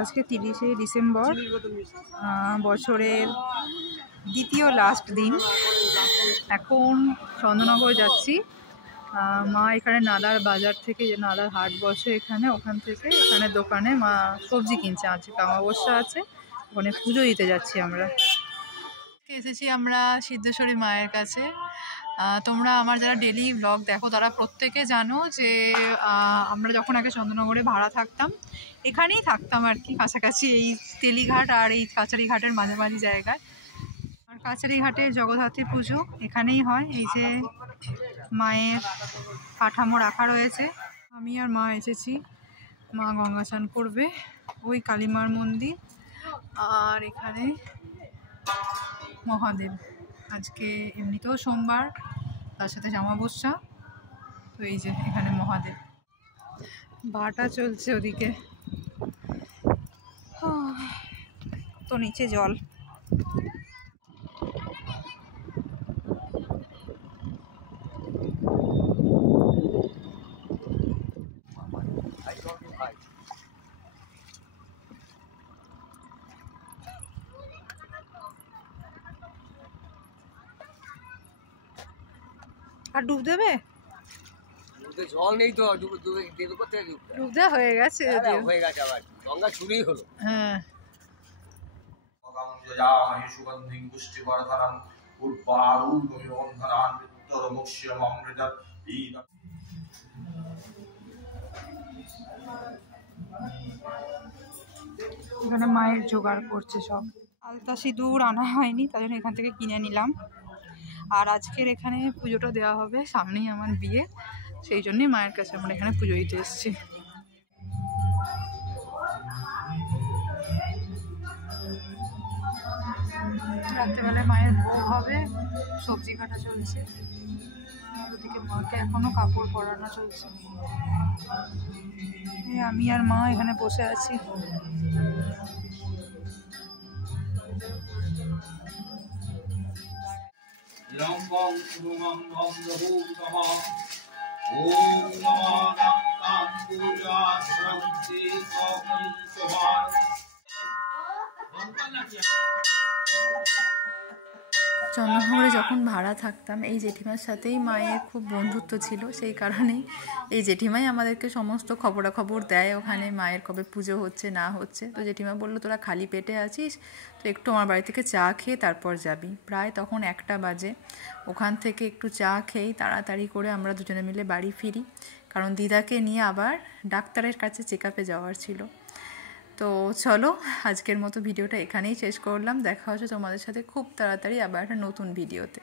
আজকে 30শে ডিসেম্বর, বছরের দ্বিতীয় লাস্ট দিন। এখন চন্দননগর যাচ্ছি। মা এখানে নাদার বাজার থেকে, যে নাদার হাট বসে এখানে, ওখান থেকে এখানে দোকানে মা সবজি কিনছে। আজকে অমাবস্যা আছে, ওখানে পুজো দিতে যাচ্ছি আমরা। এসেছি আমরা সিদ্ধেশ্বরী মায়ের কাছে। তোমরা আমার যারা ডেলি ব্লগ দেখো তারা প্রত্যেকে জানো যে আমরা যখন আগে চন্দননগরে ভাড়া থাকতাম, এখানেই থাকতাম আর কি, কাছাকাছি এই তেলিঘাট আর এই কাছারিঘাটের মাঝামাঝি জায়গায়। আর কাছারিঘাটের জগদ্ধাত্রী পুজো এখানেই হয়। এই যে মায়ের কাঠামো রাখা রয়েছে। আমি আর মা এসেছি, মা গঙ্গা স্নান করবে, ওই কালীমার মন্দির। আর এখানে মহাদেব, আজকে এমনিতেও সোমবার, তার সাথে অমাবস্যা, তো এই যে এখানে মহাদেব। ভাটা চলছে ওদিকে, তো নিচে জল। আর ডুব দেবে? জল নেই তো, ডুব দেওয়া হয়ে গেছে, হয়ে গেছে, আবার গঙ্গা চুরিই হলো। হ্যাঁ। এখানে মায়ের জোগাড় করছে সব। আলতা সিঁদুর আনা হয়নি, তাই জন্য এখান থেকে কিনে নিলাম। আর আজকের এখানে পুজোটা দেওয়া হবে, সামনেই আমার বিয়ে, সেই জন্যই মায়ের কাছে আমরা এখানে পুজো দিতে এসেছি। রাত্রেবেলায় মায়ের ভোগ হবে, সবজি কাটা চলছে, আর ওদিকে মাকে এখনো কাপড় পরানো চলছে। আমি আর মা এখানে বসে আছি। চন্দননগরে যখন ভাড়া থাকতাম, এই জেঠিমার সাথেই মায়ের খুব বন্ধুত্ব ছিল, সেই কারণেই এই জেঠিমাই আমাদেরকে সমস্ত খবরাখবর দেয় ওখানে মায়ের কবে পুজো হচ্ছে না হচ্ছে। তো জেঠিমা বললো, তোরা খালি পেটে আছিস তো একটু আমার বাড়ি থেকে চা খেয়ে তারপর যাবি। প্রায় তখন 1টা বাজে। ওখান থেকে একটু চা খেয়েই তাড়াতাড়ি করে আমরা দুজনে মিলে বাড়ি ফিরি, কারণ দিদাকে নিয়ে আবার ডাক্তারের কাছে চেক আপে যাওয়ার ছিল। তো চলো, আজকের মতো ভিডিওটা এখানেই শেষ করলাম। দেখা হচ্ছে তোমাদের সাথে খুব তাড়াতাড়ি আবার একটা নতুন ভিডিওতে।